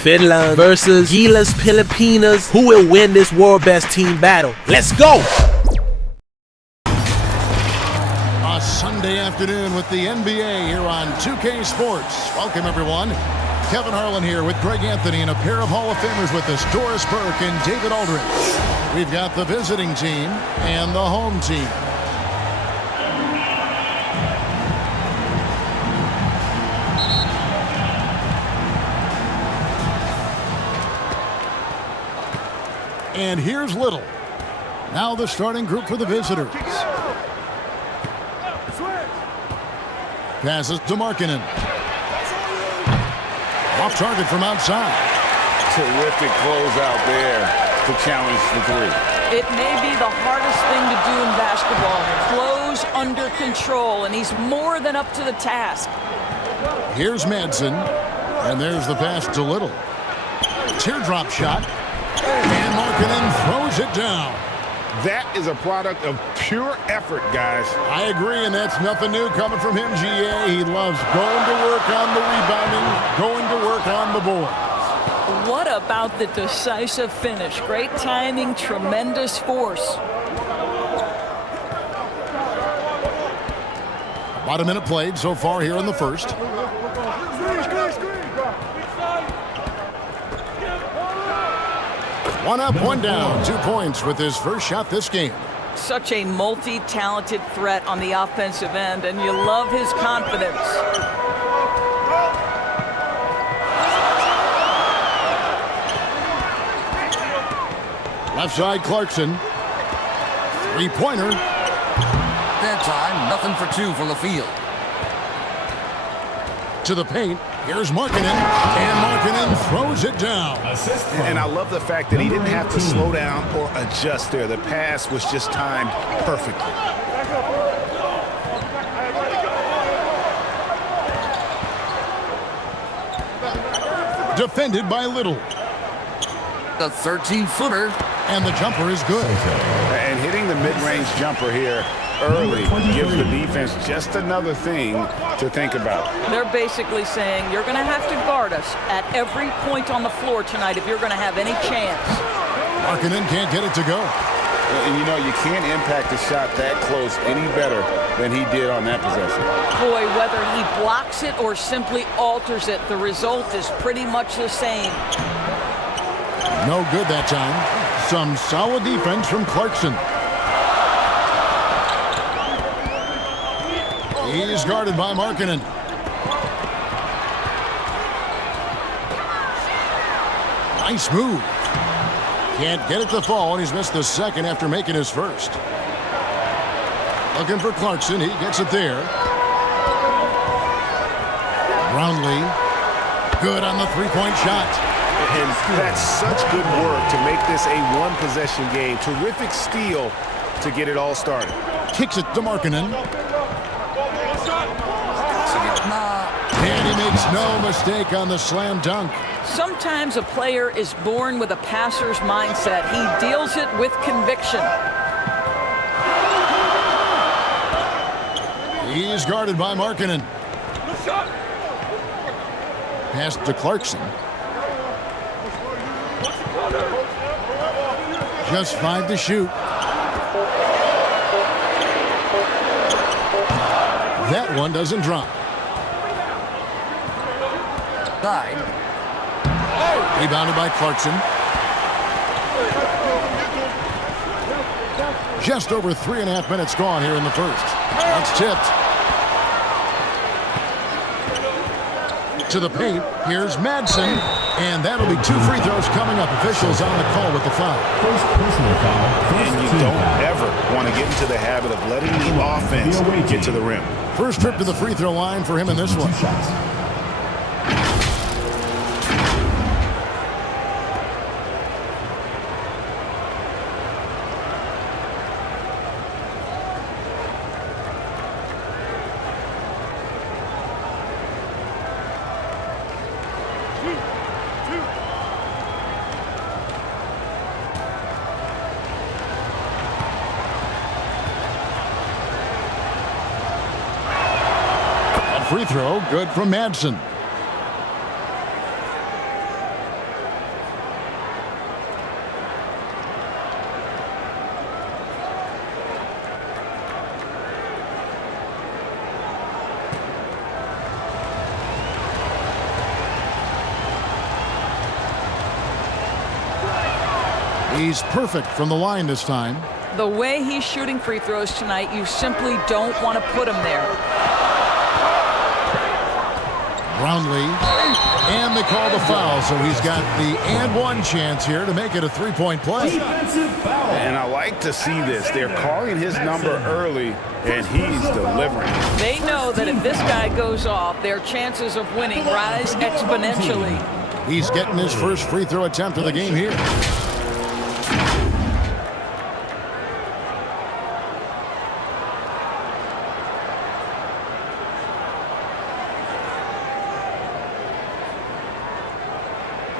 Finland versus GILAS Pilipinas. Who will win this world best team battle? Let's go! A Sunday afternoon with the NBA here on 2K Sports. Welcome, everyone. Kevin Harlan here with Greg Anthony and a pair of Hall of Famers with us, Doris Burke and David Aldridge. We've got the visiting team and the home team. And here's Little. Now the starting group for the visitors. Passes to Markkanen. Off target from outside. Terrific close out there to challenge the three. It may be the hardest thing to do in basketball. Close under control, and he's more than up to the task. Here's Madsen, and there's the pass to Little. Teardrop shot, and Markkanen throws it down. That is a product of pure effort, guys. I agree, and that's nothing new coming from him, GA. He loves going to work on the rebounding, going to work on the board. What about the decisive finish? Great timing, tremendous force. About a minute played so far here in the first. One up, one down, 2 points with his first shot this game. Such a multi-talented threat on the offensive end, and you love his confidence. Left side, Clarkson. Three-pointer. That time, nothing for two from the field. To the paint. Here's Markkanen, and Markkanen throws it down. And I love the fact that he didn't have to slow down or adjust there. The pass was just timed perfectly. Defended by Little. The 13-footer. And the jumper is good. And hitting the mid-range jumper here early gives the defense just another thing to think about. They're basically saying you're going to have to guard us at every point on the floor tonight if you're going to have any chance. Markkanen can't get it to go. And you know, you can't impact the shot that close any better than he did on that possession. Boy, whether he blocks it or simply alters it, the result is pretty much the same. No good that time. Some solid defense from Clarkson. He's guarded by Markkanen. Nice move. Can't get it to fall, and he's missed the second after making his first. Looking for Clarkson. He gets it there. Brownlee. Good on the three-point shot. And that's such good work to make this a one-possession game. Terrific steal to get it all started. Kicks it to Markkanen. And he makes no mistake on the slam dunk. Sometimes a player is born with a passer's mindset. He deals it with conviction. He's guarded by Markkanen. Pass to Clarkson. Just 5 to shoot. That one doesn't drop. Side. Rebounded by Clarkson. Just over 3.5 minutes gone here in the first. That's tipped. To the paint. Here's Madsen. And that'll be 2 free throws coming up. Officials on the call with the foul. And you don't ever want to get into the habit of letting the offense get to the rim. First trip to the free throw line for him in this one. Free throw, good from Madsen. He's perfect from the line this time. The way he's shooting free throws tonight, you simply don't want to put him there. Brownlee, and they call the foul, so he's got the and one chance here to make it a three-point play. And I like to see this. They're calling his number early, and he's delivering. They know that if this guy goes off, their chances of winning rise exponentially. He's getting his first free throw attempt of the game here.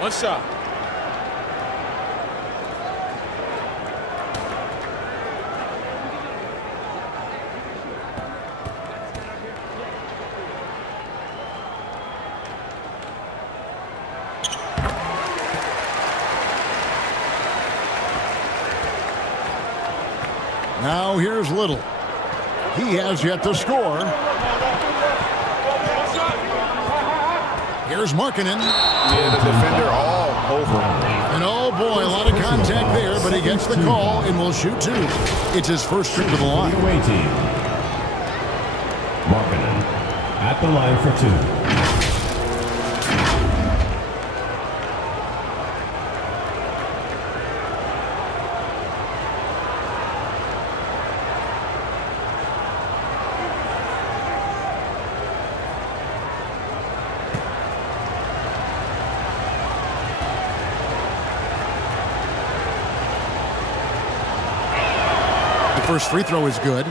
One shot. Now here's Little. He has yet to score. Here's Markkanen. Yeah, the defender all over. And oh boy, a lot of contact there, but he gets the call and will shoot two. It's his first trip to the line. Away team. Markkanen at the line for two. First free throw is good.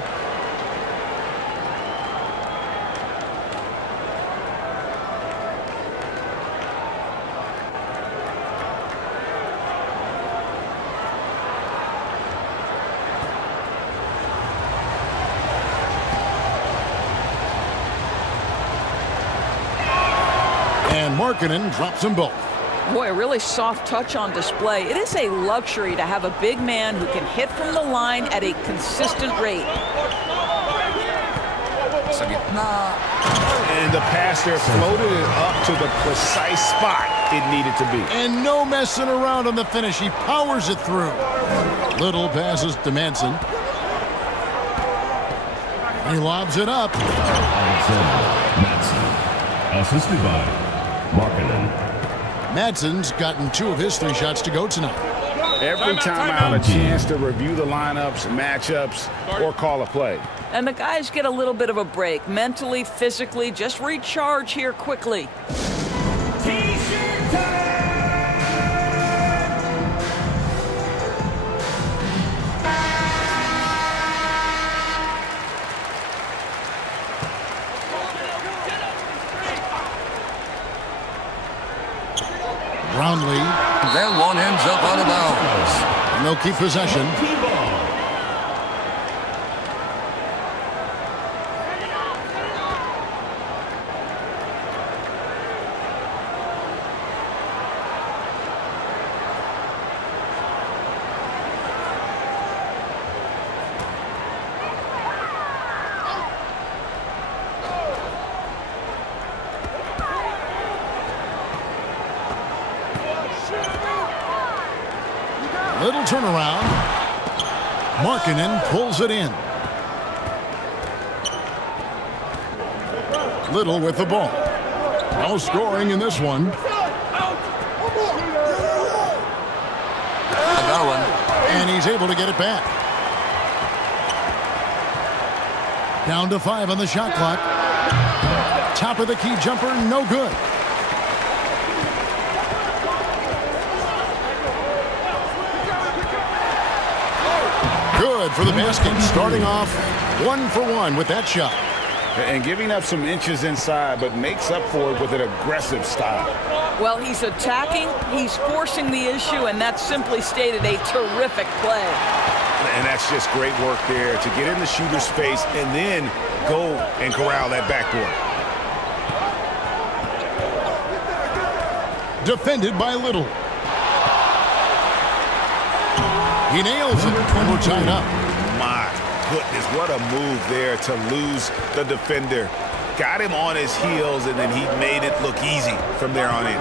And Markkanen drops them both. Boy, a really soft touch on display. It is a luxury to have a big man who can hit from the line at a consistent rate. And the pass there floated it up to the precise spot it needed to be. And no messing around on the finish. He powers it through. Little passes to Manson. He lobs it up. Manson, assisted by Markkanen. Madsen's gotten two of his three shots to go tonight. Every time I have a chance to review the lineups, matchups, or call a play. And the guys get a little bit of a break. Mentally, physically, just recharge here quickly. Brownlee. That one ends up out of bounds. And they'll keep possession. Little turnaround. Markkanen pulls it in. Little with the ball. No scoring in this one. I got one. And he's able to get it back. Down to 5 on the shot clock. Top of the key jumper, no good. Good for the basket, starting off 1 for 1 with that shot. And giving up some inches inside, but makes up for it with an aggressive style. Well, he's attacking, he's forcing the issue, and that's simply stated a terrific play. And that's just great work there to get in the shooter's face and then go and corral that backboard. Defended by Little. He nails it, and we're tied up. My goodness, what a move there to lose the defender. Got him on his heels, and then he made it look easy from there on in.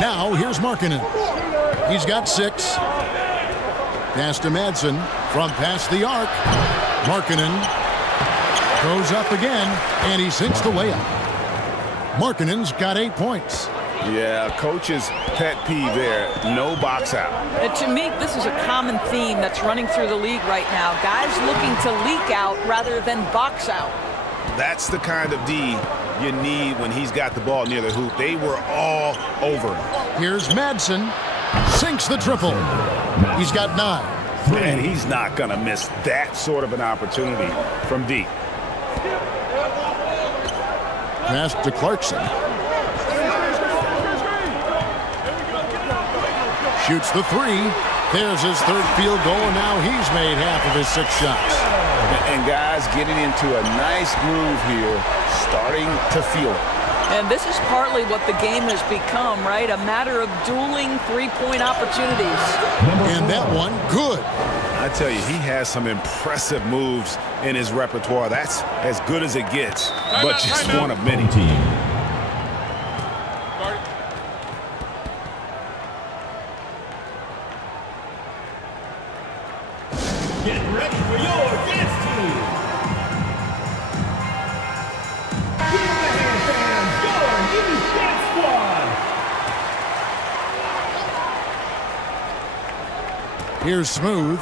Now, here's Markkanen. He's got 6. Pass to Madsen from past the arc. Markkanen goes up again, and he sinks the layup. Markkanen's got 8 points. Yeah, coach's pet peeve there. No box out. And to me, this is a common theme that's running through the league right now. Guys looking to leak out rather than box out. That's the kind of D you need when he's got the ball near the hoop. They were all over him. Here's Madsen. Sinks the triple. He's got 9. And he's not going to miss that sort of an opportunity from deep. Pass to Clarkson. Shoots the 3. There's his 3rd field goal, and now he's made half of his 6 shots. And guys getting into a nice groove here, starting to feel it. And this is partly what the game has become, right? A matter of dueling three-point opportunities. And that one, good. I tell you, he has some impressive moves in his repertoire. That's as good as it gets, but just one of many. Team. Get ready for your dance team. Give the hand fans your new dance squad. Here's Smooth.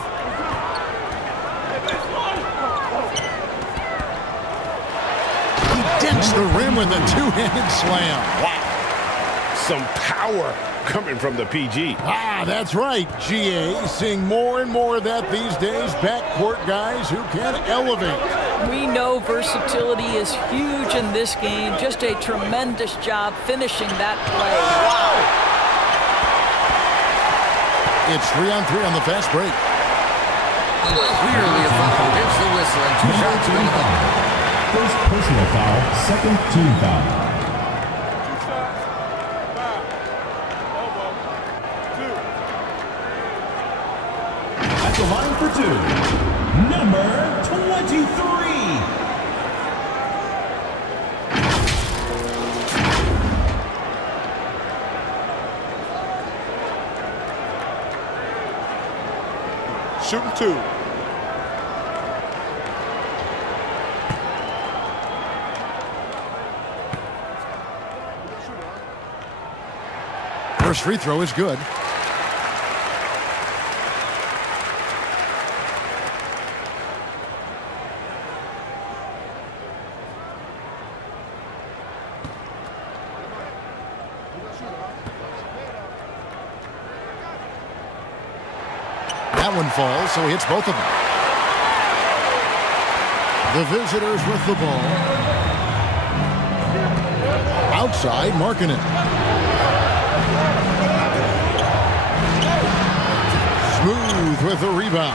He dents the rim with a 2-handed slam. Wow. Some power coming from the PG. Ah, that's right, GA. Seeing more and more of that these days. Backcourt guys who can elevate. We know versatility is huge in this game. Just a tremendous job finishing that play. Wow. It's 3-on-3 on the fast break. Clearly a foul. Hits the whistle and 2 shots go up. First personal foul, second team foul. At the line for 2, number 23. Shooting 2. First free throw is good. That one falls, so he hits both of them. The visitors with the ball. Outside, Markkanen. Smooth with the rebound.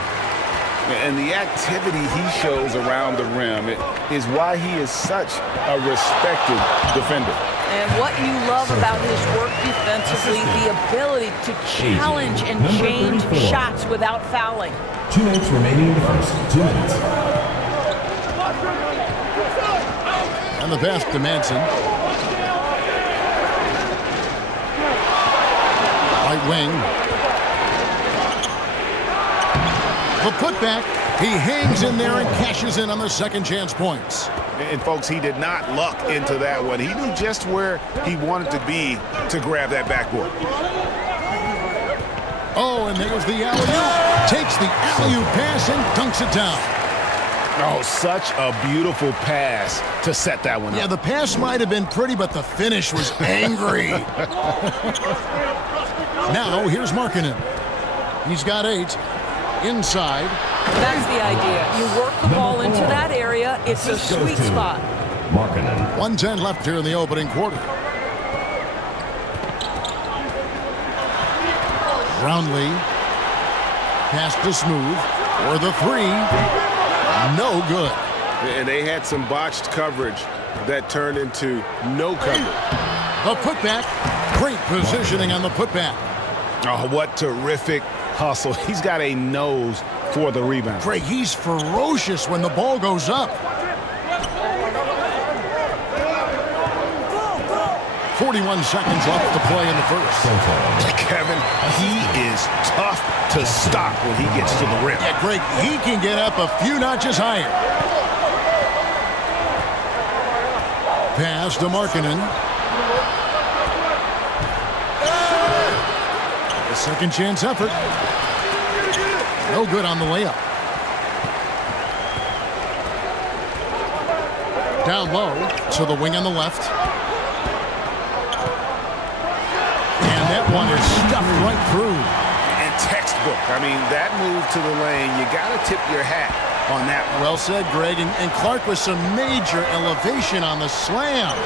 And the activity he shows around the rim is why he is such a respected defender. And what you love about his work defensively, the ability to challenge and change shots without fouling. 2 minutes remaining in the first. 2 minutes. And the pass to Madsen. Right wing. The putback. He hangs in there and cashes in on the second chance points. And folks, he did not luck into that one. He knew just where he wanted to be to grab that backboard. Oh, and there's the alley-oop. Takes the alley-oop pass and dunks it down. Oh, such a beautiful pass to set that one up. Yeah, the pass might have been pretty, but the finish was angry. Now, here's Markkanen. He's got 8. Inside. That's the idea. You work the ball into that area. It's a sweet spot. Markkanen. 1:10 left here in the opening quarter. Brownlee. Pass to Smooth. For the 3. No good. And they had some botched coverage that turned into no coverage. The putback. Great positioning on the putback. Oh, what terrific hustle. He's got a nose for the rebound. Craig, he's ferocious when the ball goes up. 41 seconds left to play in the first. Kevin, he is tough to stop when he gets to the rim. Yeah, Greg, he can get up a few notches higher. Pass to Markkanen. A second chance effort. No good on the layup. Down low to the wing on the left. And that one is stuffed right through. And textbook. I mean, that move to the lane, you got to tip your hat on that one. Well said, Greg. And Clark with some major elevation on the slam.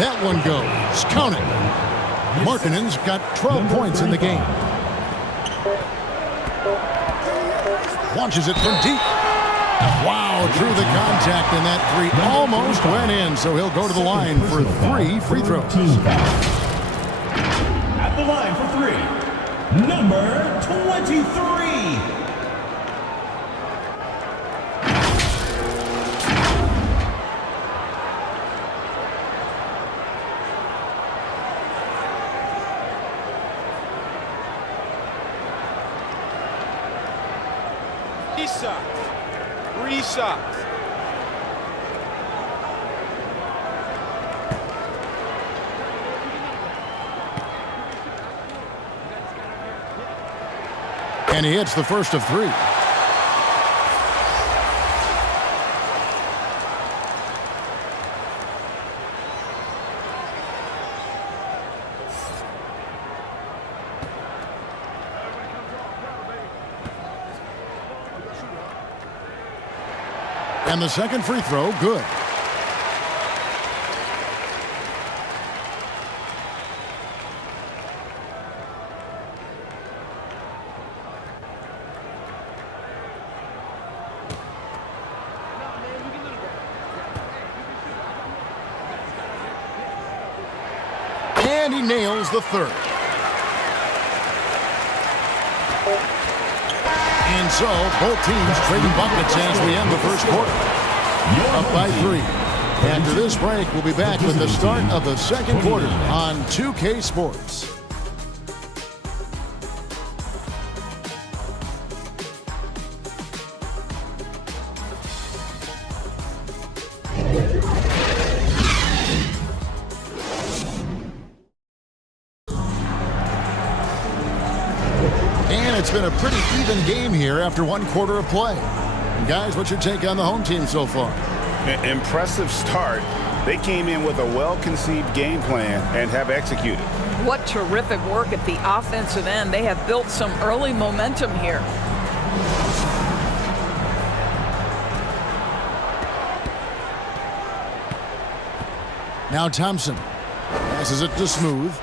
That one goes. Count it. Markkanen's got 12 points in the game. Launches it from deep. Wow, drew the contact, and that three almost went in, so he'll go to the line for 3 free throws. At the line for 3, number 23. Three shots. And he hits the first of 3. And the second free throw, good. And he nails the third. And so, both teams trading buckets as we end the first quarter. Up by 3. After this break, we'll be back with the start of the second quarter on 2K Sports. And it's been a pretty even game here after one quarter of play. And guys, what's your take on the home team so far? Impressive start. They came in with a well-conceived game plan and have executed. What terrific work at the offensive end. They have built some early momentum here. Now Thompson passes it to Smooth.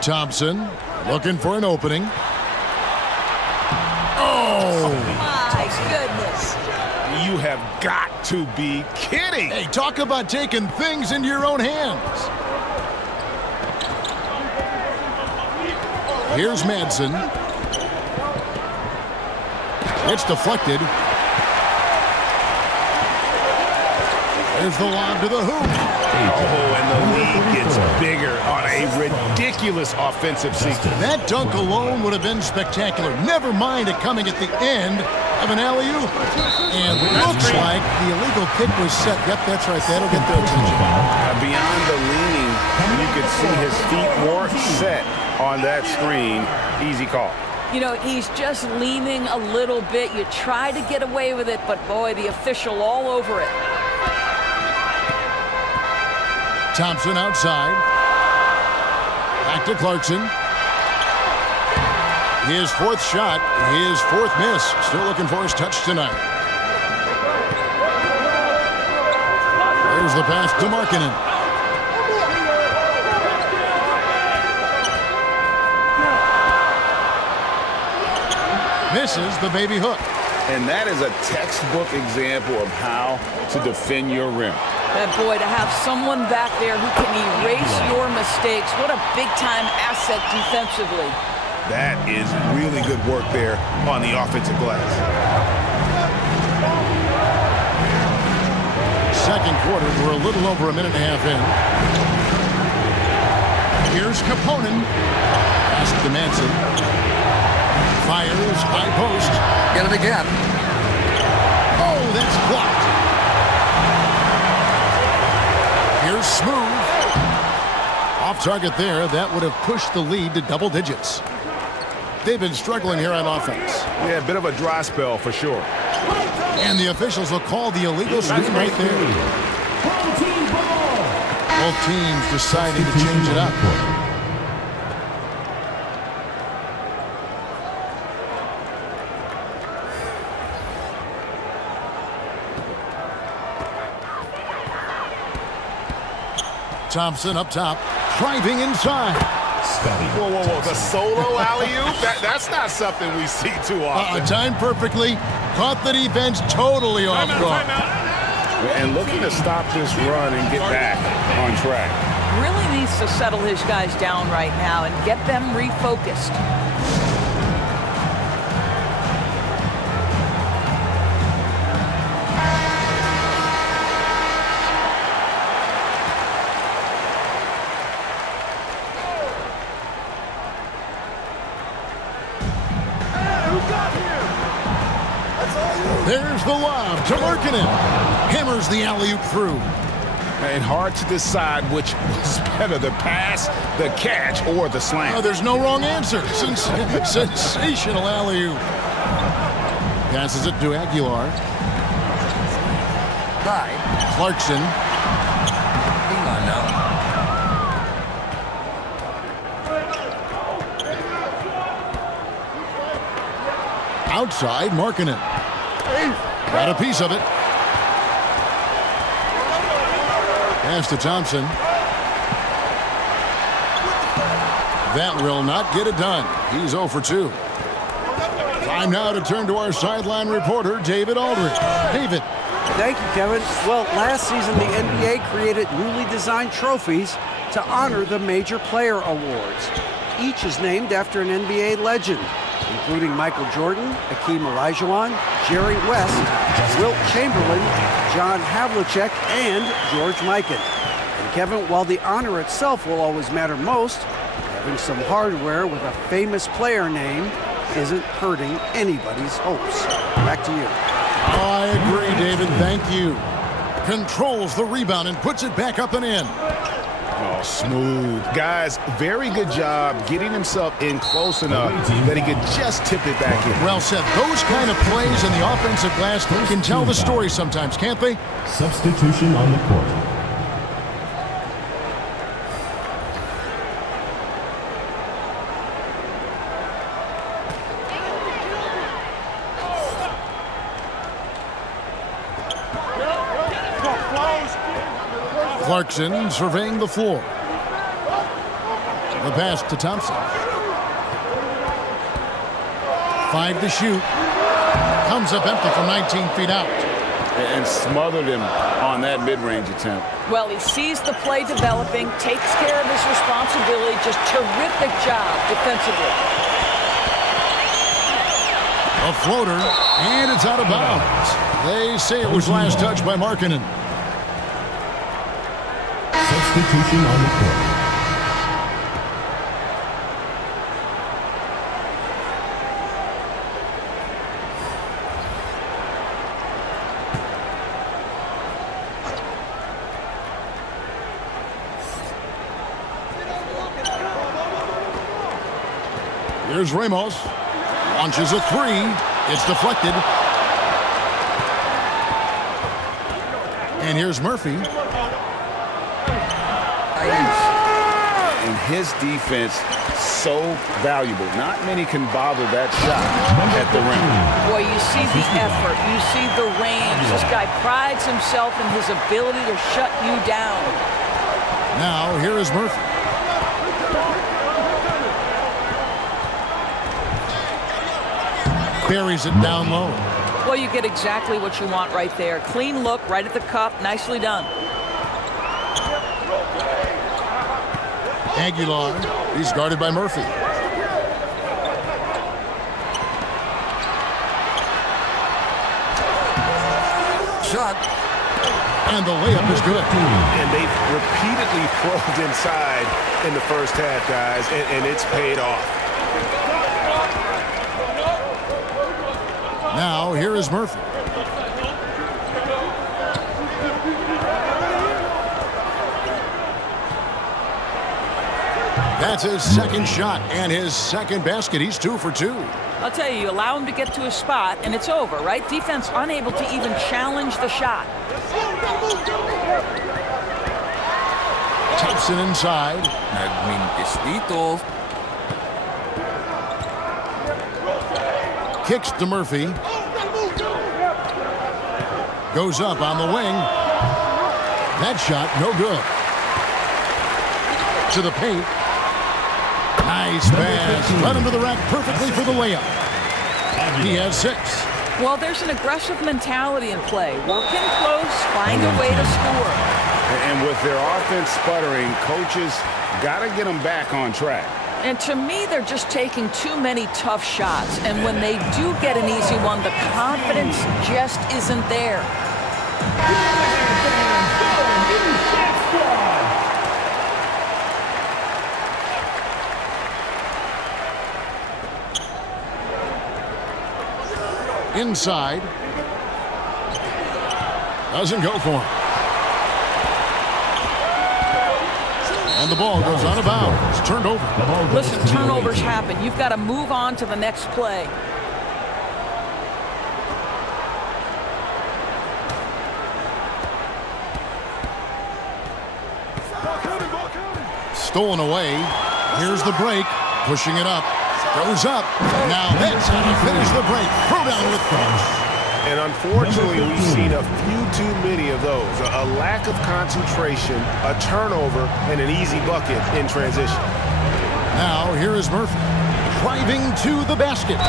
Thompson looking for an opening. Oh! My goodness. You have got to be kidding. Hey, talk about taking things into your own hands. Here's Madsen. It's deflected. There's the lob to the hoop. Oh, and the lead gets bigger on a ridiculous offensive sequence. That dunk alone would have been spectacular. Never mind it coming at the end of an alley-oop. And looks like the illegal kick was set. Yep, that's right. That'll get their attention. Beyond the leaning, you could see his feet more set on that screen. Easy call. You know, he's just leaning a little bit. You try to get away with it, but boy, the official all over it. Thompson outside. Back to Clarkson. His fourth shot, his fourth miss. Still looking for his touch tonight. There's the pass to Markkanen. Misses the baby hook. And that is a textbook example of how to defend your rim. And boy, to have someone back there who can erase your mistakes, what a big-time asset defensively. That is really good work there on the offensive glass. second quarter. We're a little over a minute and a half in. Here's Kaponen. Pass to Manson. Fires, high post. Get it again. Oh, that's blocked. Here's Smooth. Off target there. That would have pushed the lead to double digits. They've been struggling here on offense. Yeah, a bit of a dry spell for sure. And the officials will call the illegal swing right there. Both teams deciding to change it up. Thompson up top, driving inside. Whoa, whoa, whoa. The solo alley-oop? That's not something we see too often. Timed perfectly. Caught the defense totally off guard. And looking to stop this run and get back on track. Really needs to settle his guys down right now and get them refocused. There's the lob to Markkanen. Hammers the alley-oop through. And hard to decide which was better, the pass, the catch, or the slam. Oh, there's no wrong answer. Sensational alley-oop. Passes it to Aguilar. Dive. Clarkson. Hang on now. Outside, Markkanen. Got a piece of it. Pass to Thompson. That will not get it done. He's 0 for 2. Time now to turn to our sideline reporter, David Aldridge. David. Thank you, Kevin. Well, last season the NBA created newly designed trophies to honor the major player awards. Each is named after an NBA legend, including Michael Jordan, Hakeem Olajuwon, Jerry West, Wilt Chamberlain, John Havlicek, and George Mikan. And Kevin, while the honor itself will always matter most, having some hardware with a famous player name isn't hurting anybody's hopes. Back to you. I agree, David. Thank you. Controls the rebound and puts it back up and in. Oh, smooth. Guys, very good job getting himself in close enough that he could just tip it back in. Well said. Those kind of plays in the offensive glass can tell the story sometimes, can't they? Substitution on the court. Clarkson surveying the floor. The pass to Thompson. 5 to shoot. Comes up empty from 19 feet out. And smothered him on that mid-range attempt. Well, he sees the play developing, takes care of his responsibility. Just terrific job defensively. A floater, and it's out of bounds. They say it was last touched by Markkanen. Substitution on the court. Here's Ramos. Launches a 3. It's deflected. And here's Murphy. And his defense so valuable. Not many can bother that shot at the rim. Boy, you see the effort. You see the range. This guy prides himself in his ability to shut you down. Now, here is Murphy. Buries it down low. Well, you get exactly what you want right there. Clean look, right at the cup. Nicely done. Aguilar, he's guarded by Murphy. Shot And the layup is good. And they've repeatedly probed inside in the first half, guys, and it's paid off. Now, here is Murphy. That's his second shot and his second basket. He's 2 for 2. I'll tell you, you allow him to get to a spot, and it's over, right? Defense unable to even challenge the shot. Thompson inside. Nagmintis dito. Kicks to Murphy. Goes up on the wing. That shot, no good. To the paint. Nice pass. Run him to the rack perfectly for the layup. He has 6. Well, there's an aggressive mentality in play. Work in close, find a way to score. And with their offense sputtering, coaches got to get them back on track. And to me, they're just taking too many tough shots. And when they do get an easy one, the confidence just isn't there. Inside. Doesn't go for him. And the ball goes out of bounds. It's turned over. Listen, turnovers happen. You've got to move on to the next play. Stolen away. Here's the break. Pushing it up. Goes up. Now that's how to finish the break. Throw down with cross. And unfortunately, we've seen a few too many of those. A lack of concentration, a turnover, and an easy bucket in transition. Now, here is Murphy. Driving to the basket.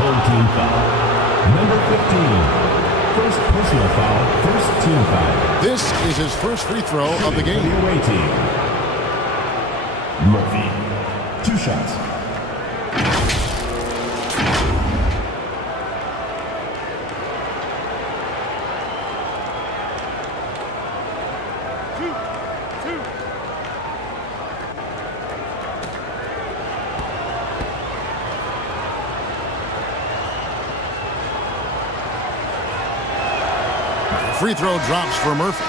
Home team foul. Number 15. First personal foul. First team foul. This is his first free throw of the game. The away team. Murphy. 2 shots. Free throw drops for Murphy.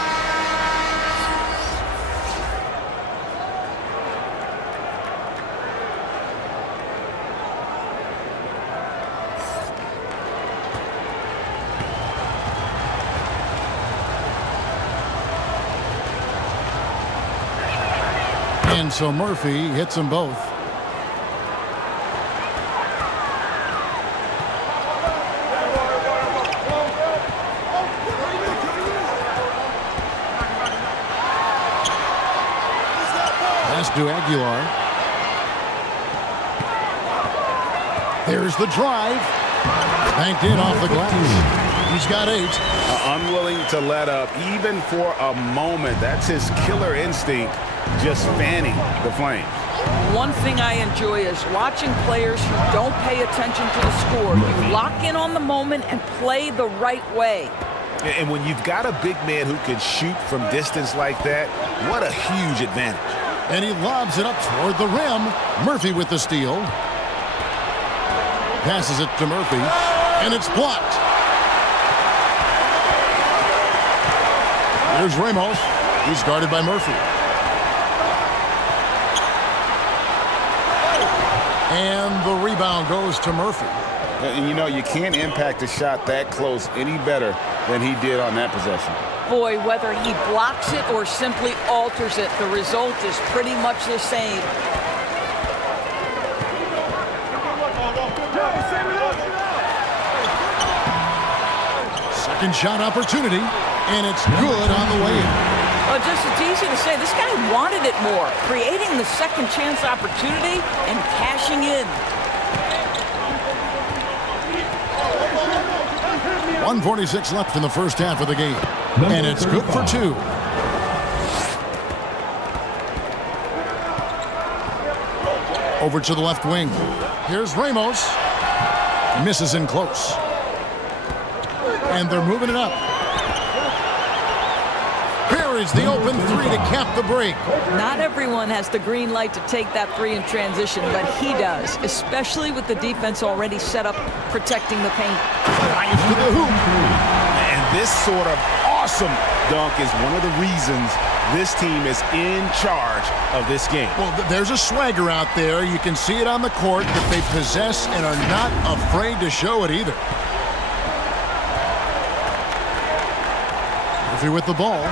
And so Murphy hits them both. To Aguilar. There's the drive. Banked in off the glass. He's got 8. Unwilling to let up even for a moment. That's his killer instinct, just fanning the flames. One thing I enjoy is watching players who don't pay attention to the score. You lock in on the moment and play the right way. And when you've got a big man who can shoot from distance like that, what a huge advantage. And he lobs it up toward the rim. Murphy with the steal. Passes it to Murphy. And it's blocked. Here's Ramos. He's guarded by Murphy. And the rebound goes to Murphy. And you know, you can't impact a shot that close any better than he did on that possession. Boy, whether he blocks it or simply alters it, the result is pretty much the same. Second shot opportunity, and it's good on the way in. Well, just it's easy to say, this guy wanted it more, creating the second chance opportunity and cashing in. 1:46 left in the first half of the game. And it's good for 2. Over to the left wing. Here's Ramos. Misses in close. And they're moving it up. There is the open three to cap the break. Not everyone has the green light to take that three in transition, but he does, especially with the defense already set up protecting the paint. Drives to the hoop. And this sort of awesome dunk is one of the reasons this team is in charge of this game. Well, there's a swagger out there. You can see it on the court that they possess and are not afraid to show it either. Murphy with the ball.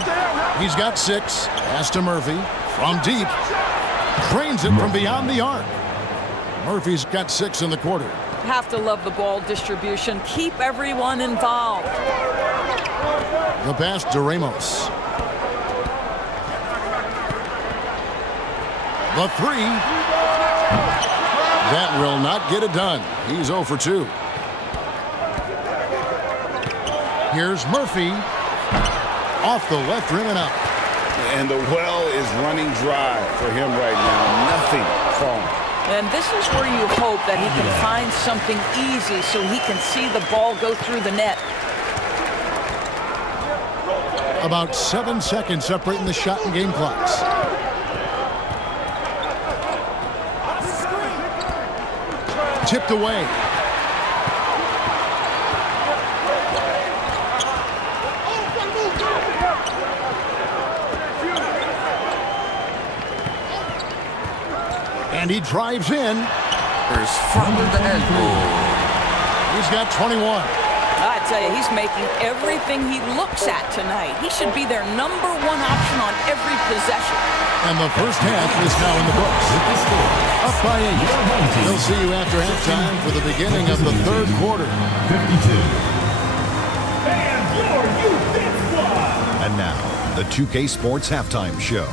He's got 6. Pass to Murphy from deep. Drains it from beyond the arc. Murphy's got 6 in the quarter. Have to love the ball distribution. Keep everyone involved. The pass to Ramos. The 3. That will not get it done. He's 0 for 2. Here's Murphy. Off the left rim and up. And the well is running dry for him right now. Nothing falling. And this is where you hope that he can find something easy so he can see the ball go through the net. About 7 seconds separating the shot and game clocks. Tipped away. And he drives in. There's from the elbow. He's got 21. I tell you, he's making everything he looks at tonight. He should be their #1 option on every possession. And the first half is now in the books. Up by 8. We'll see you after halftime for the beginning of the third quarter. 52. And now, the 2K Sports Halftime Show.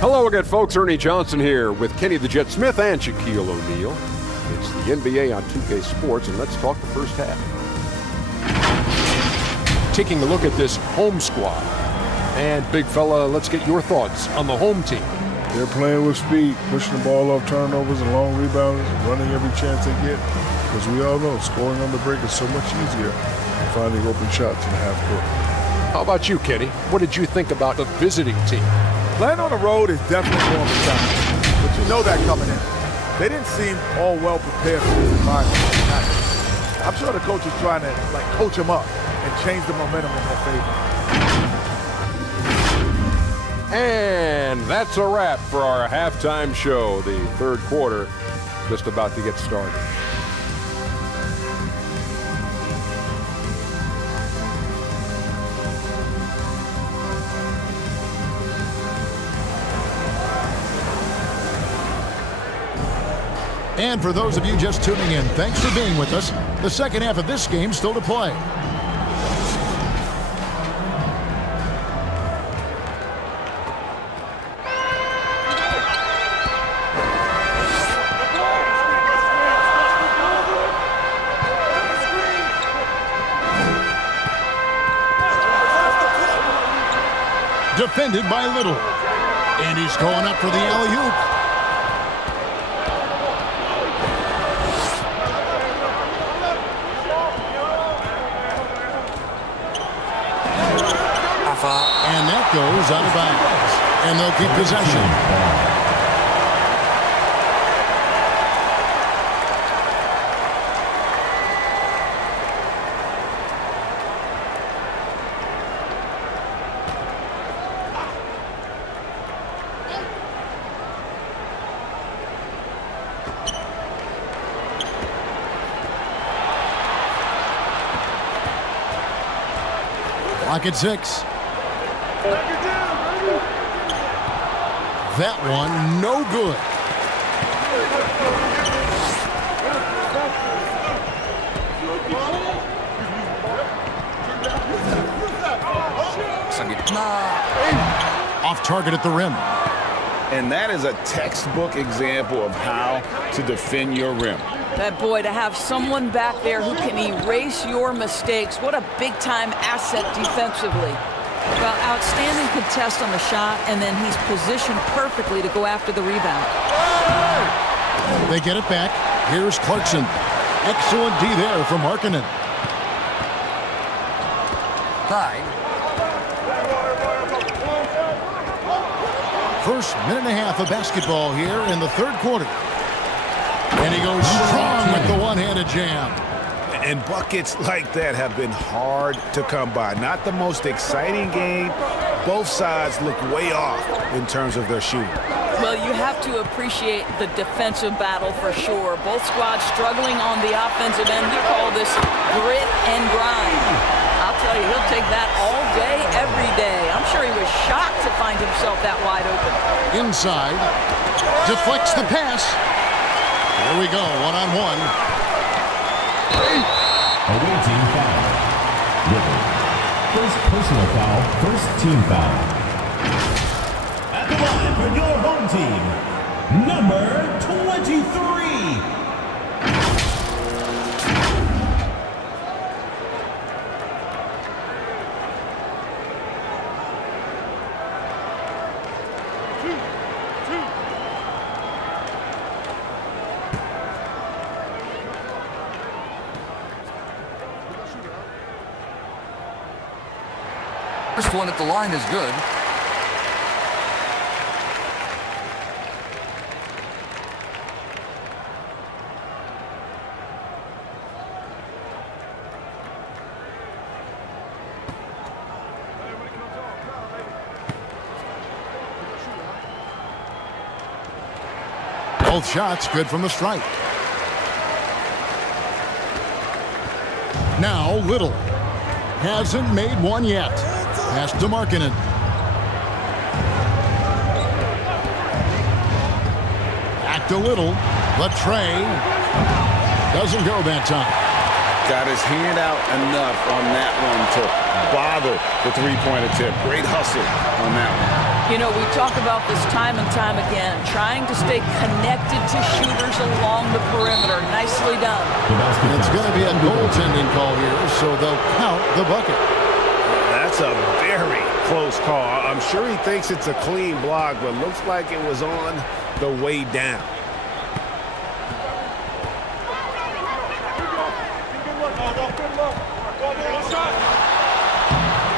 Hello again, folks. Ernie Johnson here with Kenny the Jet Smith and Shaquille O'Neal. It's the NBA on 2K Sports, and let's talk the first half. Taking a look at this home squad. And, big fella, let's get your thoughts on the home team. They're playing with speed, pushing the ball off turnovers and long rebounds, running every chance they get. Because we all know scoring on the break is so much easier than finding open shots in the half court. How about you, Kenny? What did you think about the visiting team? Playing on the road is definitely more of a challenge, but you know that coming in. They didn't seem all well prepared for this environment. I'm sure the coach is trying to coach them up and change the momentum in their favor. And that's a wrap for our halftime show. The third quarter just about to get started. And for those of you just tuning in, thanks for being with us. The second half of this game still to play. Defended by Little. And he's going up for the alley-oop. And that goes out of bounds. And they'll keep possession. Clock at 6. That one, no good. Off target at the rim. And that is a textbook example of how to defend your rim. That boy, to have someone back there who can erase your mistakes, what a big-time asset defensively. Well, outstanding contest on the shot, and then he's positioned perfectly to go after the rebound. They get it back. Here's Clarkson. Excellent D there from Markkanen. Tied. first minute and a half of basketball here in the third quarter. And he goes strong with the one-handed jam. And buckets like that have been hard to come by. Not the most exciting game. Both sides look way off in terms of their shooting. Well, you have to appreciate the defensive battle for sure. Both squads struggling on the offensive end. We call this grit and grind. I'll tell you, he'll take that all day, every day. I'm sure he was shocked to find himself that wide open. Inside. Deflects the pass. Here we go, one-on-one. Away team foul. River. First personal foul, first team foul. At the line for your home team, number 23. First one at the line is good. Both shots good from the stripe. Now Little. Hasn't made one yet. Pass to Markkinen. Back to Little. The tray. Doesn't go that time. Got his hand out enough on that one to bother the three-point attempt. Great hustle on that one. You know, we talk about this time and time again, trying to stay connected to shooters along the perimeter. Nicely done. It's going to be a goaltending call here, so they'll count the bucket. That's a very close call. I'm sure he thinks it's a clean block, but looks like it was on the way down.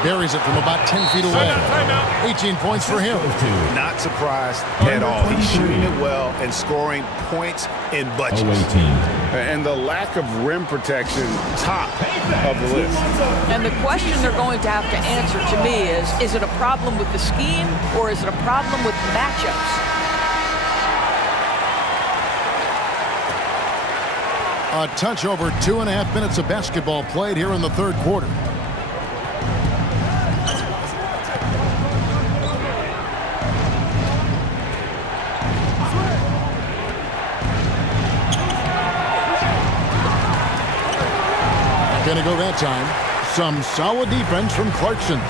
Buries it from about 10 feet away. 18 points for him. Not surprised at all. He's shooting it well and scoring points in bunches. And the lack of rim protection, top of the list. And the question they're going to have to answer to me is it a problem with the scheme or is it a problem with matchups? A touch over 2.5 minutes of basketball played here in the third quarter. Gonna go that time. Some solid defense from Clarkson.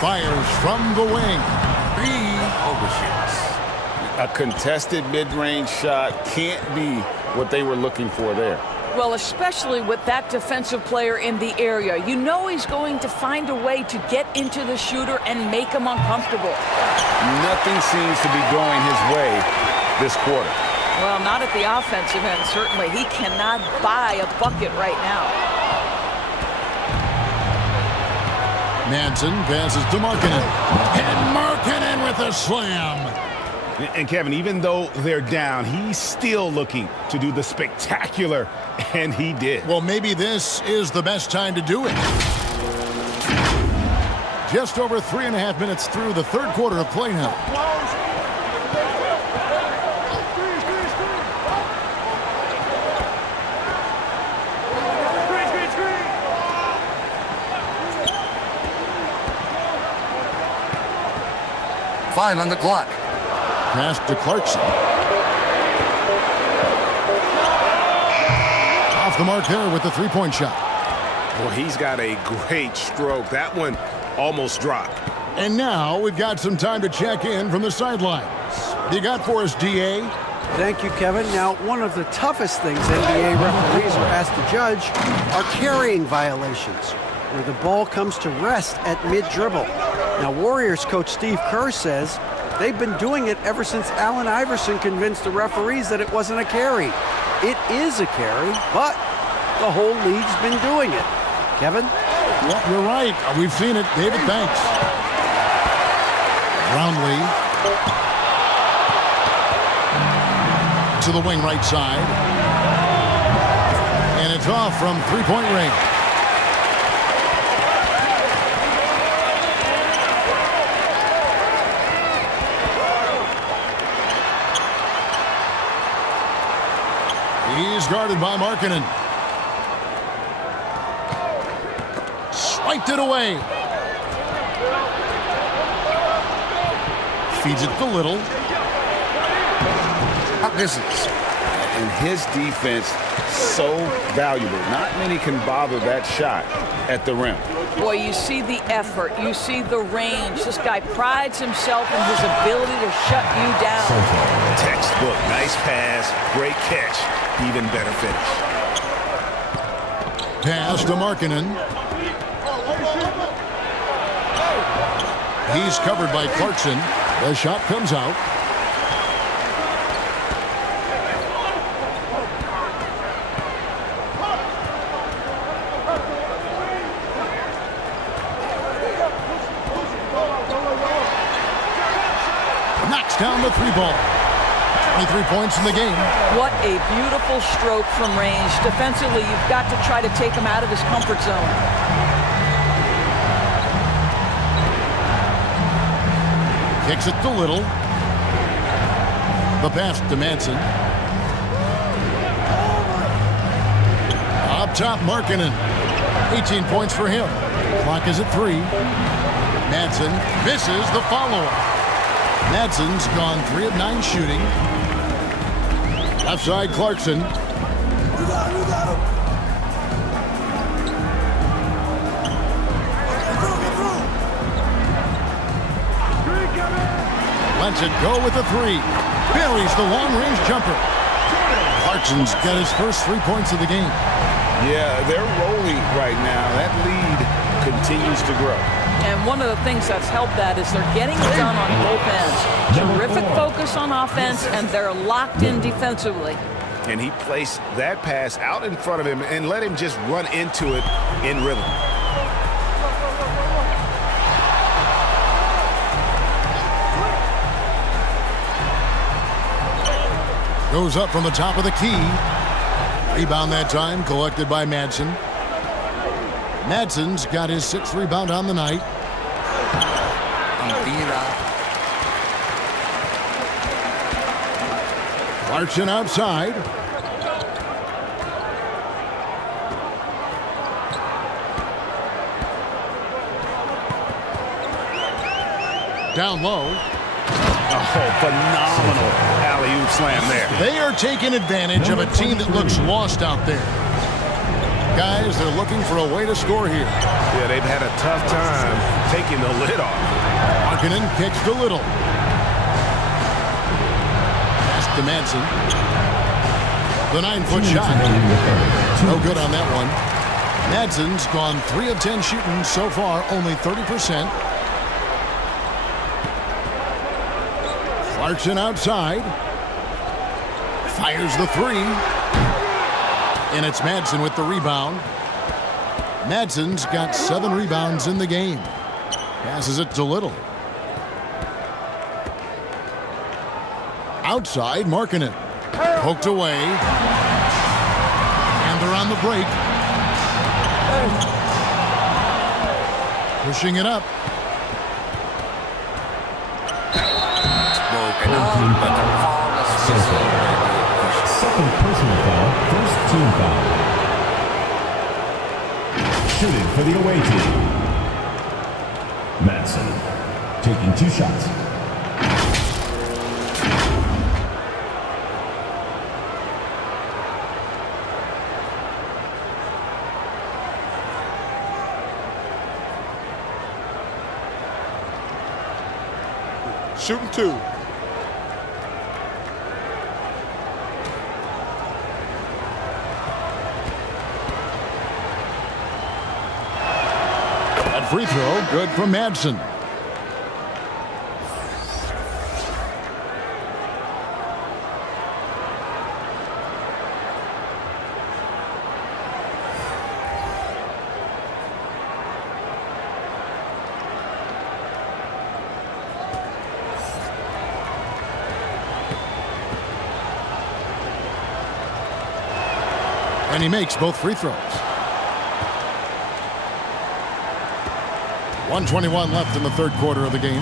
Fires from the wing. Overshoots. A contested mid-range shot can't be what they were looking for there. Well, especially with that defensive player in the area. You know he's going to find a way to get into the shooter and make him uncomfortable. Nothing seems to be going his way this quarter. Well, not at the offensive end, certainly. He cannot buy a bucket right now. Manson passes to Markkinen. And Markkinen with a slam. And Kevin, even though they're down, he's still looking to do the spectacular, and he did. Well, maybe this is the best time to do it. Just over 3.5 minutes through the third quarter of play now. Five on the clock. Pass to Clarkson. Off the mark there with the three-point shot. Well, he's got a great stroke. That one almost dropped. And now we've got some time to check in from the sidelines. You got for us, DA? Thank you, Kevin. Now, one of the toughest things NBA referees are asked to judge are carrying violations, where the ball comes to rest at mid-dribble. Now, Warriors coach Steve Kerr says they've been doing it ever since Allen Iverson convinced the referees that it wasn't a carry. It is a carry, but the whole league's been doing it. Kevin? Well, you're right. We've seen it. David, thanks. Brownlee To the wing right side. And it's off from three-point range. He's guarded by Markkanen. Swiped it away. Feeds it to Little. Misses. And his defense so valuable. Not many can bother that shot at the rim. Boy, you see the effort. You see the range. This guy prides himself in his ability to shut you down. Textbook. Nice pass. Great catch. Even better finish. Pass to Markkanen. He's covered by Clarkson. The shot comes out. Knocks down the three ball. 23 points in the game. What a beautiful stroke from range. Defensively, you've got to try to take him out of his comfort zone. Kicks it to Little. The pass to Manson. Up top, Markkanen. 18 points for him. Clock is at 3. Manson misses the follow-up. Manson's gone 3 of 9 shooting. Left side, Clarkson. Lets it go with a 3. Buries the long-range jumper. Clarkson's got his first 3 points of the game. Yeah, they're rolling right now. That lead continues to grow. And one of the things that's helped that is they're getting it done on both ends. Terrific focus on offense, and they're locked in defensively. And he placed that pass out in front of him and let him just run into it in rhythm. Goes up from the top of the key. Rebound that time collected by Madsen. Madsen's got his 6th rebound on the night. Clarkson outside. Down low. Oh, phenomenal alley-oop slam there. They are taking advantage of a team that looks lost out there. Guys, they're looking for a way to score here. Yeah, they've had a tough time taking the lid off. Markkanen kicks to Little. Pass to Manson. The 9-foot shot. No good on that one. Madsen's gone 3 of 10 shooting so far, only 30%. Clarkson outside. Fires the 3. And it's Madsen with the rebound. Madsen's got 7 rebounds in the game. Passes it to Little. Outside, Markkanen. Poked away. And they're on the break. Pushing it up. Second personal foul, first team foul. Shooting for the away team. Madsen taking 2 shots. Shooting 2. Free throw, good from Madsen. And he makes both free throws. 1:21 left in the third quarter of the game.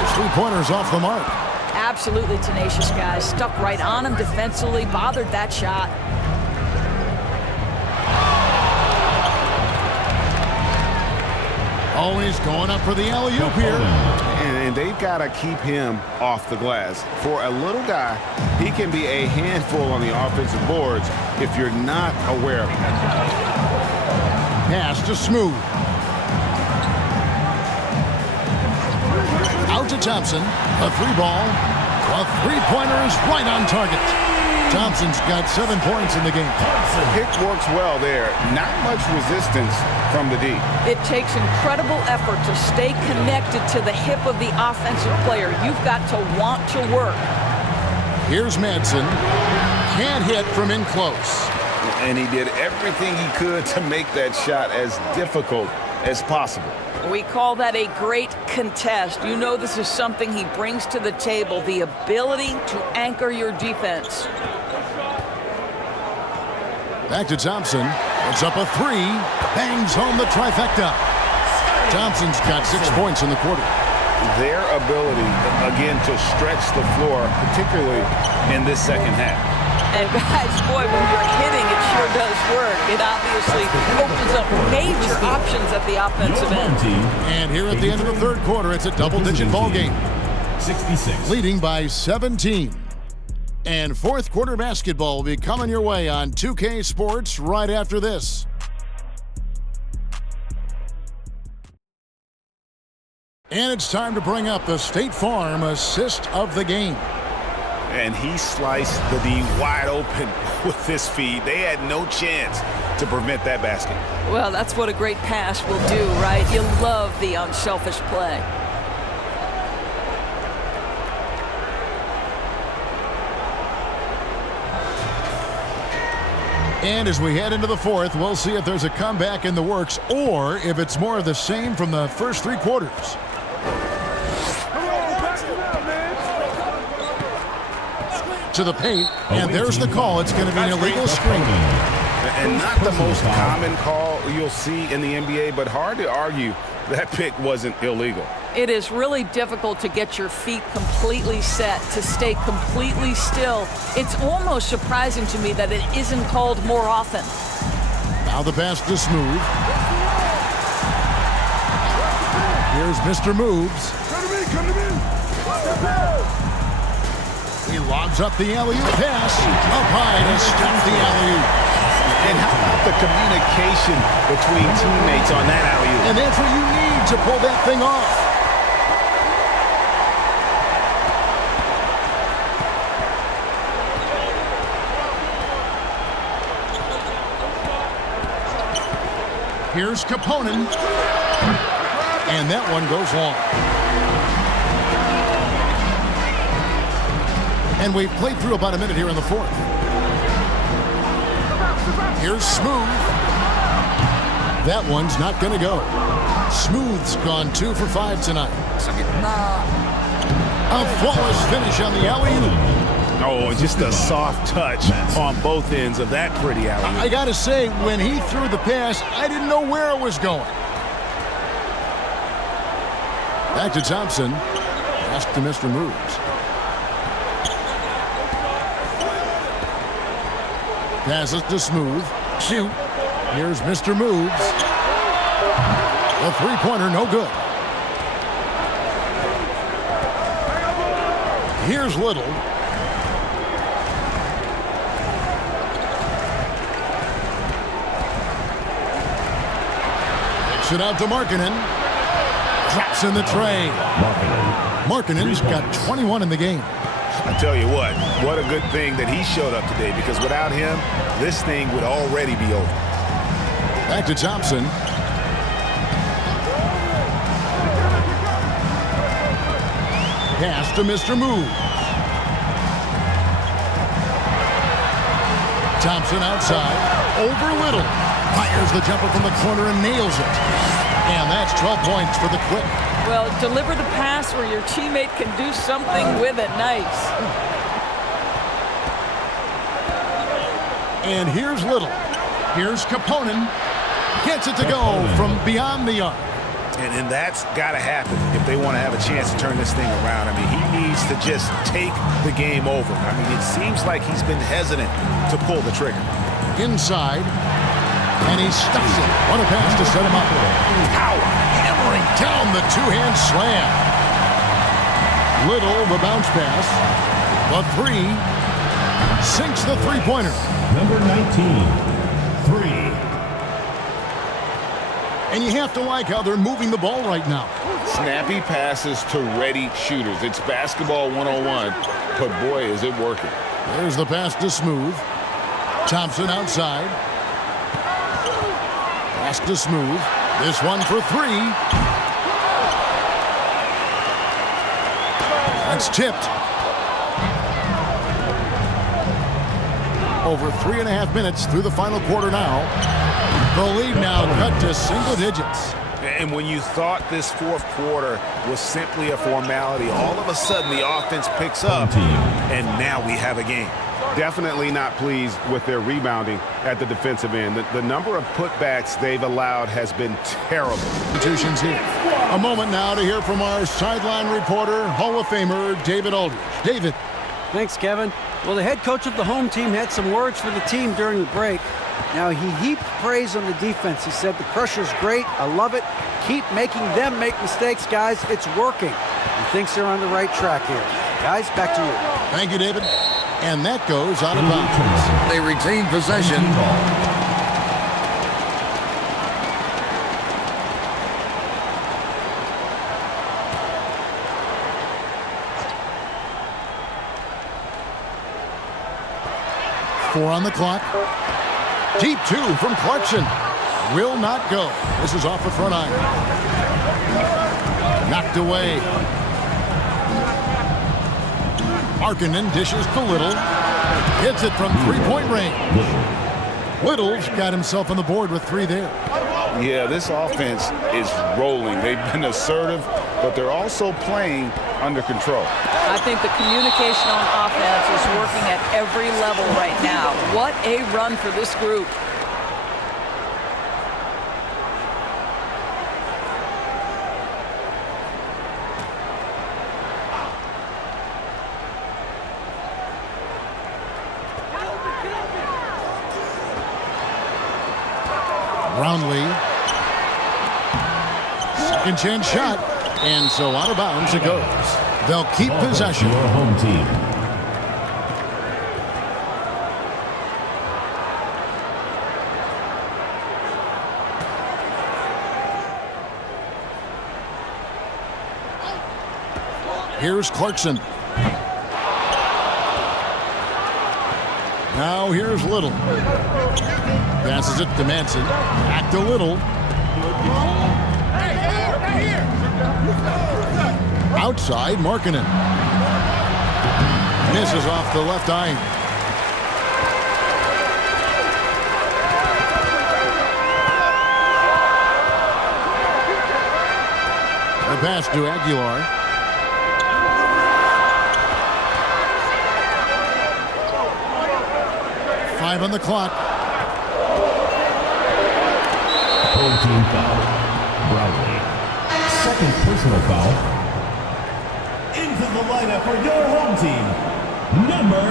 His three-pointers off the mark. Absolutely tenacious, guys. Stuck right on him defensively, bothered that shot. Always going up for the alley-oop here. And they've got to keep him off the glass. For a little guy, he can be a handful on the offensive boards if you're not aware of it. Pass to Smooth. Out to Thompson. A three ball. A three-pointer is right on target. Thompson's got 7 points in the game. Pick works well there. Not much resistance from the D. It takes incredible effort to stay connected to the hip of the offensive player. You've got to want to work. Here's Madsen. Can't hit from in close. And he did everything he could to make that shot as difficult as possible. We call that a great contest. You know this is something he brings to the table, the ability to anchor your defense. Back to Thompson. Puts up a three. Bangs home the trifecta. Thompson's got 6 points in the quarter. Their ability, again, to stretch the floor, particularly in this second half. And guys, boy, when you're hitting, it sure does work. It obviously opens up major options at the offensive end. And here at the end of the third quarter, it's a double-digit ball game. 66. Leading by 17. And fourth quarter basketball will be coming your way on 2K Sports right after this. And it's time to bring up the State Farm assist of the game. And he sliced the D wide open with this feed. They had no chance to prevent that basket. Well, that's what a great pass will do, right? You love the unselfish play. And as we head into the fourth, we'll see if there's a comeback in the works or if it's more of the same from the first three quarters. To the paint, and there's the call. It's going to be an illegal screen. And not the most common call you'll see in the NBA, but hard to argue that pick wasn't illegal. It is really difficult to get your feet completely set, to stay completely still. It's almost surprising to me that it isn't called more often. Now the pass to Smooth. Here's Mr. Moves. Come to me. He lobs up the alley-oop pass. Up high to stop the alley-oop. And how about the communication between teammates on that alley-oop? And that's what you need to pull that thing off. Here's Kaponen. And that one goes long. And we've played through about a minute here in the fourth. Here's Smooth. That one's not going to go. Smooth's gone 2 for 5 tonight. A flawless finish on the alley-oop. Oh, just a soft touch on both ends of that pretty alley-oop. I got to say, when he threw the pass, I didn't know where it was going. Back to Thompson. Pass to Mr. Moves. Passes to Smooth. Shoot. Here's Mr. Moves. The three-pointer, no good. Here's Little. Kicks it out to Markkanen. Drops in the tray. Markkanen's got 21 in the game. I tell you what a good thing that he showed up today, because without him, this thing would already be over. Back to Thompson. Pass to Mr. Move. Thompson outside. Over Little. Fires the jumper from the corner and nails it. And that's 12 points for the Quick. Well, deliver the pass where your teammate can do something with it. Nice. And here's Little. Here's Kaponen. Gets it to go from beyond the arc. And that's got to happen if they want to have a chance to turn this thing around. I mean, he needs to just take the game over. I mean, it seems like he's been hesitant to pull the trigger. Inside, and he stuffs it. What a pass to set him up. Power hammering down the two-hand slam. Little, the bounce pass. The three. Sinks the three-pointer. Number 19, 3. And you have to like how they're moving the ball right now. Snappy passes to ready shooters. It's basketball 101, but boy, is it working. There's the pass to Smooth. Thompson outside. Pass to Smooth. This one for three. That's tipped. Over 3.5 minutes through the final quarter now. The lead now cut to single digits. And when you thought this fourth quarter was simply a formality, all of a sudden the offense picks up, and now we have a game. Definitely not pleased with their rebounding at the defensive end. The number of putbacks they've allowed has been terrible. Institutions here. A moment now to hear from our sideline reporter, Hall of Famer David Aldridge. David. Thanks, Kevin. Well, the head coach of the home team had some words for the team during the break. Now, he heaped praise on the defense. He said, the pressure's great. I love it. Keep making them make mistakes, guys. It's working. He thinks they're on the right track here. Guys, back to you. Thank you, David. And that goes out of bounds. They retain possession. Four on the clock. Deep two from Clarkson. Will not go. This is off the front iron. Knocked away. Markkanen dishes to Little. Hits it from three-point range. Little's got himself on the board with three there. Yeah, this offense is rolling. They've been assertive, but they're also playing under control. I think the communication on offense is working at every level right now. What a run for this group. Brownlee. Second chance shot. And so out of bounds it goes. They'll keep possession. Your home team. Here's Clarkson. Now here's Little. Passes it to Manson. Back to Little. Outside, Markkanen. Misses off the left iron. The pass to Aguilar. Five on the clock. Home team foul. Grabe. Second personal foul. Into the lineup for your home team, number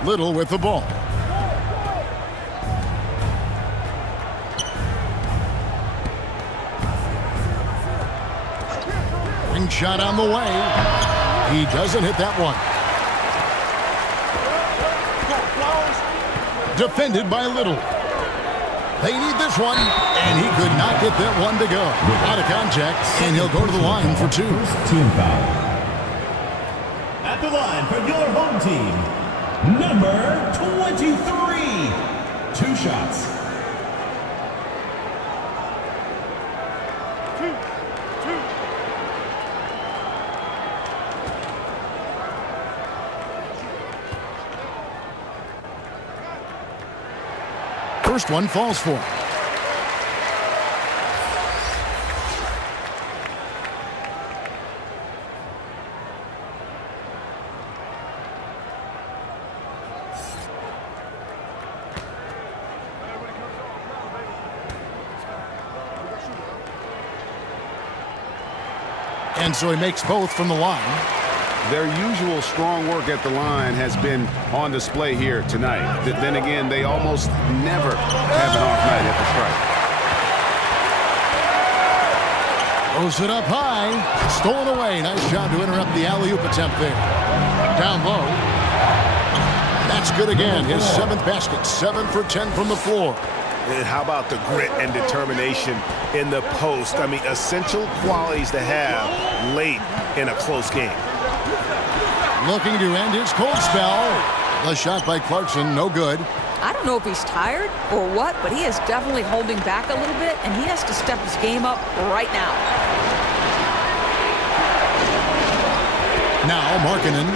15. Little with the ball. Ring shot on the way. He doesn't hit that one. Defended by Little. They need this one, and he could not get that one to go. Out of contact, and he'll go to the line for two. First team foul. At the line for your home team, number 23. Two shots. first one falls for him. And so he makes both from the line. Their usual strong work at the line has been on display here tonight. Then again, they almost never have an off night at the stripe. Throws it up high. Stolen away. Nice job to interrupt the alley-oop attempt there. Down low. That's good again. His 7th basket. 7 for 10 from the floor. And how about the grit and determination in the post? I mean, essential qualities to have late in a close game. Looking to end his cold spell. The shot by Clarkson, no good. I don't know if he's tired or what, but he is definitely holding back a little bit, and he has to step his game up right now. Now Markkanen.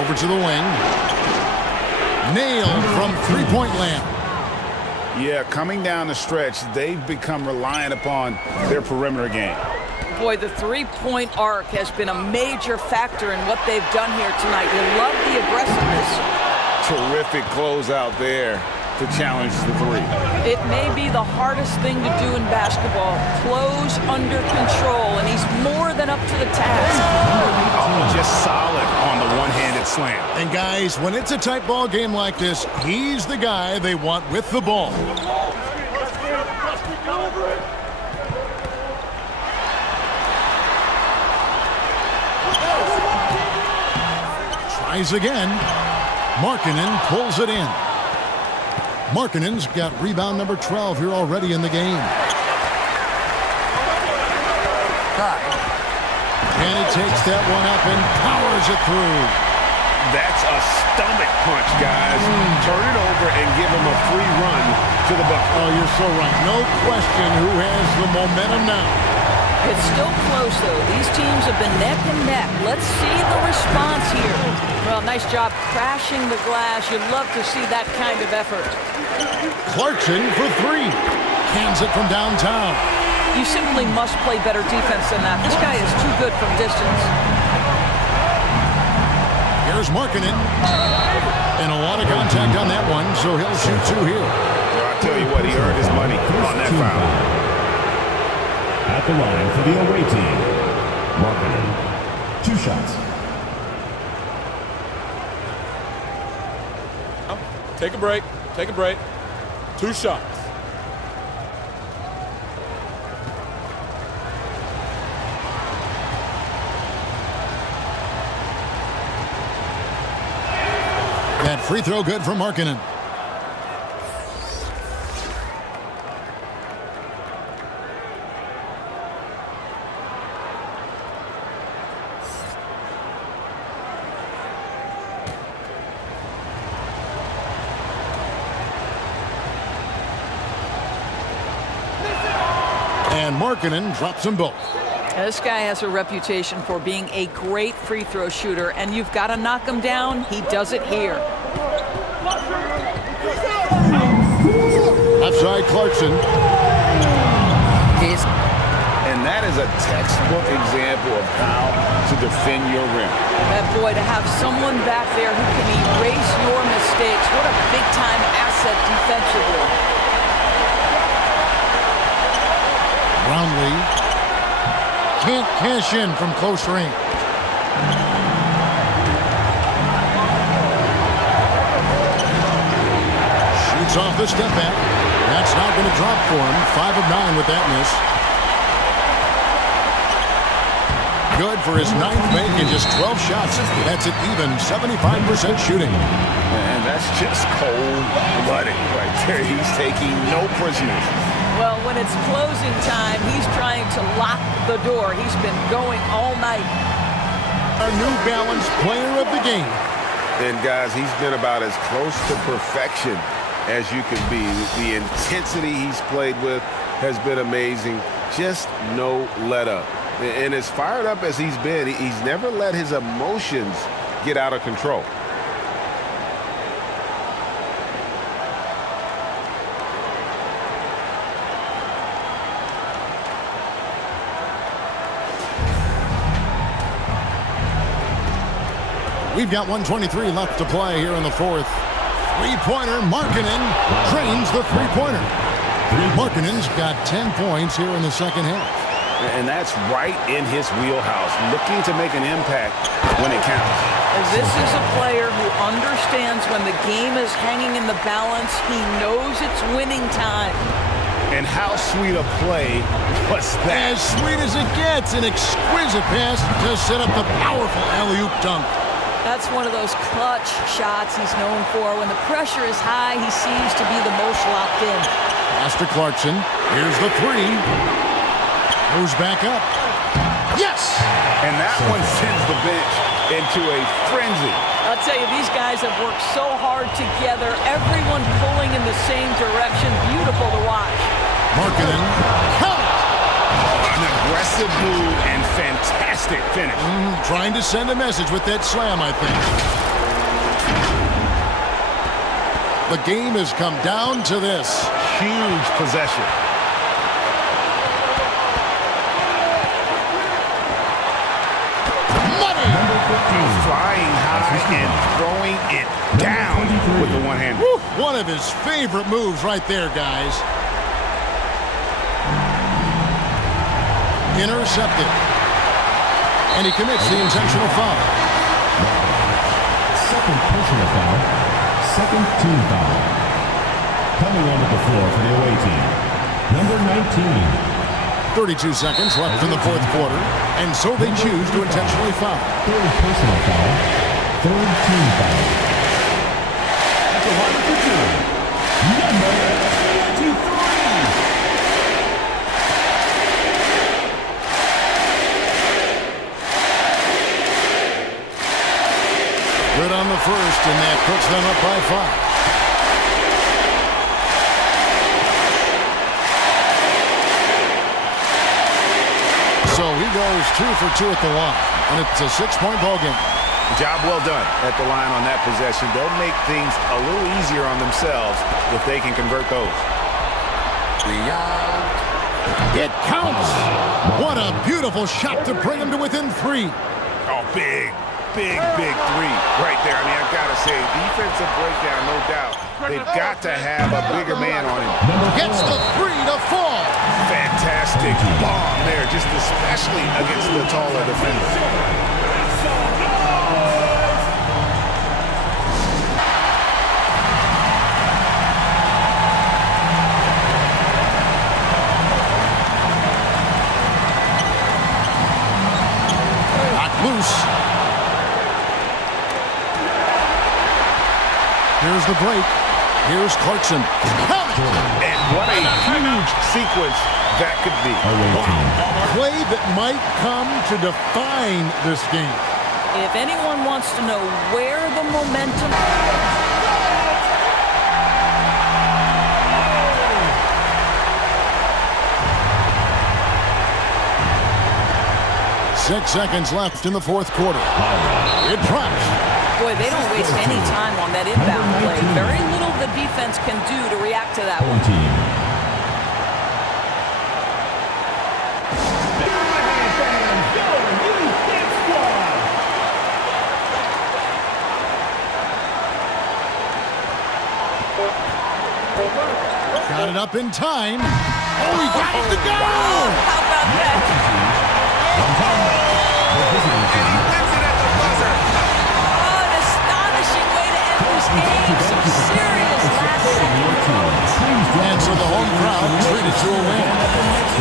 Over to the wing. Nailed from three-point land. Yeah, coming down the stretch, they've become reliant upon their perimeter game. Boy, the three-point arc has been a major factor in what they've done here tonight. You love the aggressiveness. Terrific closeout there to challenge the three. It may be the hardest thing to do in basketball. Close under control, and he's more than up to the task. Oh, just solid on the one-handed slam. And guys, when it's a tight ball game like this, he's the guy they want with the ball. Tries again. Markkanen pulls it in. Markkanen's got rebound number 12 here already in the game. And he takes that one up and powers it through. That's a stomach punch, guys. Turn it over and give him a free run to the bucket. Oh, you're so right. No question who has the momentum now. It's still close, though. These teams have been neck and neck. Let's see the response here. Well, nice job crashing the glass. You'd love to see that kind of effort. Clarkson for three. Cans it from downtown. You simply must play better defense than that. This guy is too good from distance. Here's Markkanen. And a lot of contact on that one, so he'll shoot two here. Well, I tell you what, he earned his money on that foul. At the line for the away team, Markkanen. 2 shots. Take a break. Take a break. 2 shots. That free throw good for Markkanen. And Markkanen drops them both. Now, this guy has a reputation for being a great free throw shooter, and you've got to knock him down. He does it here. Outside Clarkson. And that is a textbook example of how to defend your rim. And boy, to have someone back there who can erase your mistakes, what a big-time asset defensively. Brownlee can't cash in from close range. Shoots off the step back. That's not going to drop for him. 5 of 9 with that miss. Good for his 9th make and just 12 shots. That's an even 75% shooting. And that's just cold-blooded right there. He's taking no prisoners. Well, when it's closing time, he's trying to lock the door. He's been going all night. Our New Balance player of the game. And, guys, he's been about as close to perfection as you can be. The intensity he's played with has been amazing. Just no let-up. And as fired up as he's been, he's never let his emotions get out of control. We've got 1:23 left to play here in the fourth. Three-pointer, Markkanen drains the three-pointer. Markkanen's got 10 points here in the second half. And that's right in his wheelhouse, looking to make an impact when it counts. This is a player who understands when the game is hanging in the balance. He knows it's winning time. And how sweet a play was that? As sweet as it gets, an exquisite pass to set up the powerful alley-oop dunk. That's one of those clutch shots he's known for. When the pressure is high, he seems to be the most locked in. Pass to Clarkson. Here's the three. Goes back up. Yes! And that one sends the bench into a frenzy. I'll tell you, these guys have worked so hard together. Everyone pulling in the same direction. Beautiful to watch. Markkanen. Count it! An aggressive move and fantastic finish. Trying to send a message with that slam, I think. The game has come down to this. Huge possession. Money! Flying high and throwing it down with the one hand. One of his favorite moves right there, guys. Intercepted. And he commits the intentional foul. Second personal foul. Second team foul. Coming onto the floor for the away team, number 19. 32 seconds left in the fourth quarter, and so they choose to intentionally foul. Third personal foul. Third team foul. At the line for two, number 23. Good on the first, and that puts them up by 5. So he goes 2 for 2 at the line, and it's a 6-point ball game. Job well done at the line on that possession. They'll make things a little easier on themselves if they can convert those. It counts! What a beautiful shot to bring him to within 3. Oh, big three right there. I mean, I've got to say, defensive breakdown, no doubt. They've got to have a bigger man on him. Gets the 3 to fall. Fantastic bomb there, just especially against the taller defender. Loose. Here's the break. Here's Clarkson. And what a huge sequence that could be. A play that might come to define this game. If anyone wants to know where the momentum... 6 seconds left in the fourth quarter. It drops. Boy, they don't waste any time on that inbound play. Very little the defense can do to react to that one. Got it up in time. Oh, he got it to go! How about that? Oh, an astonishing way to end this game. Some serious last-second moments. And so the home crowd treated to a win.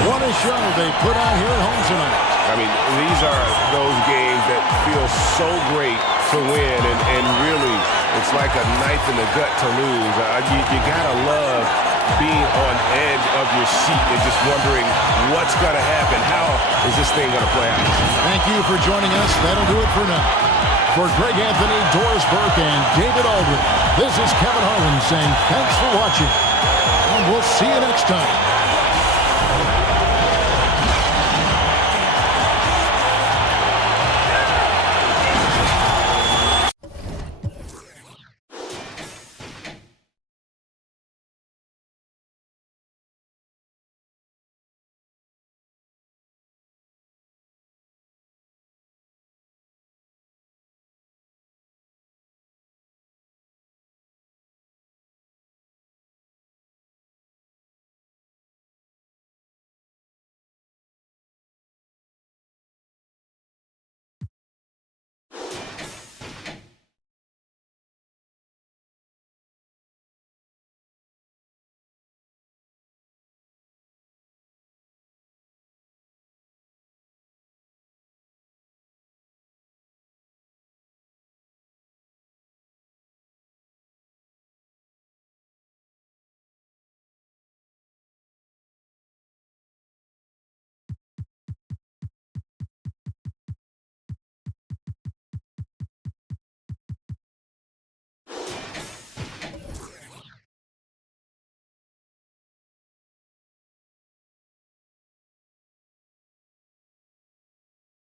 What a show they put on here at home tonight. I mean, these are those games that feel so great to win, and really, it's like a knife in the gut to lose. You gotta love being on edge of your seat and just wondering what's going to happen. How is this thing going to play out? Thank you for joining us. That'll do it for now. For Greg Anthony, Doris Burke, and David Aldridge, this is Kevin Harlan saying thanks for watching, and we'll see you next time.